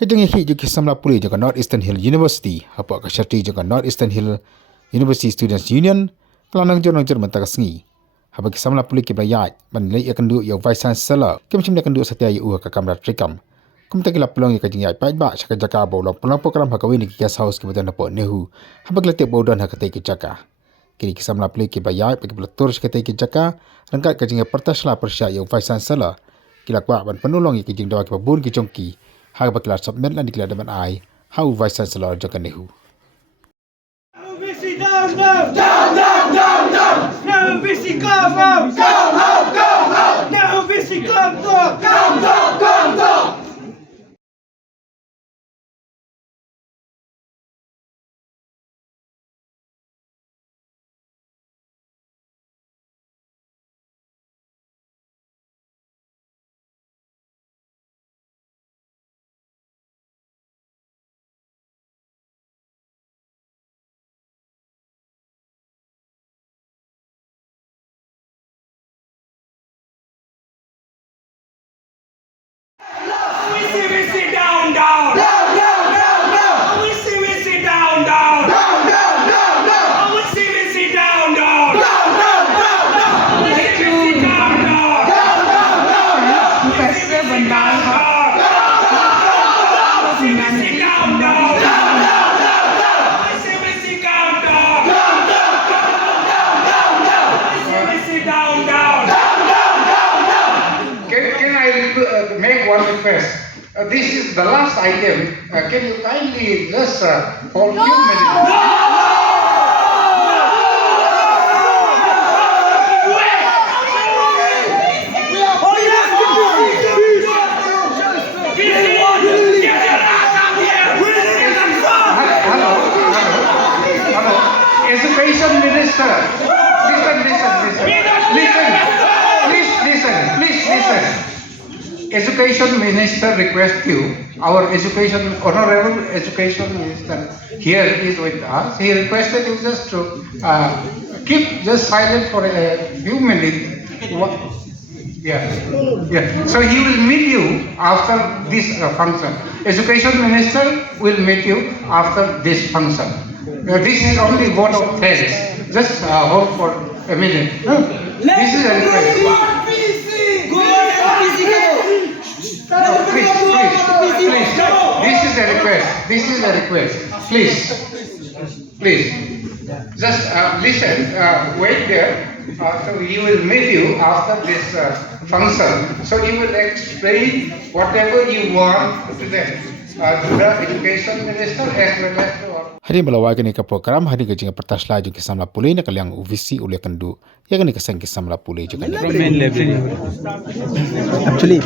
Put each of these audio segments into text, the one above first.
Kajang hi ju ki Samla Pule Jaka North Eastern Hill University apa ka syarti Jaka North Eastern Hill University Students Union kelanang jonang jerman ta kasngi haba ki Samla Pule ki bayat ban lei Iakynduh yo vice chancellor kem chim Iakynduh satya yu ka kamra Prokram kum ta kila pelong ka jing ya pai ba saka Jaka bo lo pelong program ha kawin ki guest house ki badan po Nehu haba klate bo dan ha ka ki Jaka kini ki Samla Pule ki bayat ki pelatur ka ki Jaka rangkat ka jing pertasla persya yo vice chancellor kila kwa ban penulong ki jing dawa ki babun ki chongki Hak baklar submit lan diklar daman ai how vice chancellor Jaka Nehu. Down, down, down, down, down, down. Now busy come out. Come out, come out. Now busy come down. Come down, come down. Down, down, down, down, down, down. We see down, down, down, down, down, down. We see down, down, down, down, down, down. We see down, down, down, down, down, down. We see down, down, Can I make one request? This is the last item. Can you kindly just hold few minutes? Hello. Education Minister. Listen. Education Minister request you, our Honorable Education Minister here is with us. He requested you just to keep just silent for a few minutes. Yeah. So he will meet you after this function. Education Minister will meet you after this function. This is only vote of thanks. Just hold for a minute. This is a request. Please. This is a request. Please. Just listen. Wait there. So he will meet you after this function. So he will explain whatever you want to them, to the Education Minister as well as to all. Hari melawai kini ke program hari ke jinga pertasla ju ki Samla Pule na kalyang Ophis ule Iakynduh ya kini kesang ki Samla Pule ju kan main library. Actually,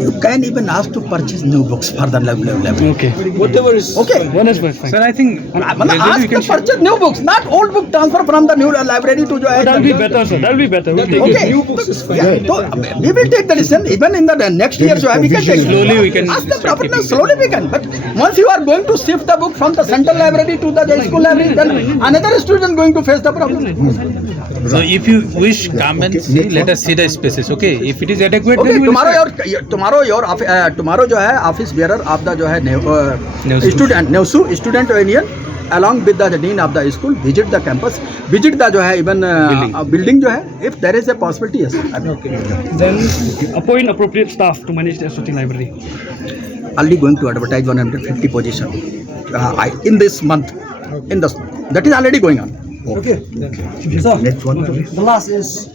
you can even ask to purchase new books for the library. Okay. Whatever is one is fine. Sir, I think ask to purchase new books, not old book transfer from the new library to the. That'll be better, sir. That'll be better. We'll take Okay. new books is fine. Yeah, so we will take the decision even in the next year. So we can take Slowly we can ask the start proper. keeping Slowly we can. But once you are going to shift the book from the central library to the school library, then another student going to face the problem. So if you wish, come and see. Let us see the spaces. Okay. If it is adequate, Okay, then we will tomorrow जो है office bearer of the जो है Nehu student union along with the dean of the school visit the campus, visit the जो है even building जो है, if there is a possibility, yes. Okay. Then appoint appropriate staff to manage the assisting library. Already going to advertise 150 position in this month. That is already going on. Okay. So the last is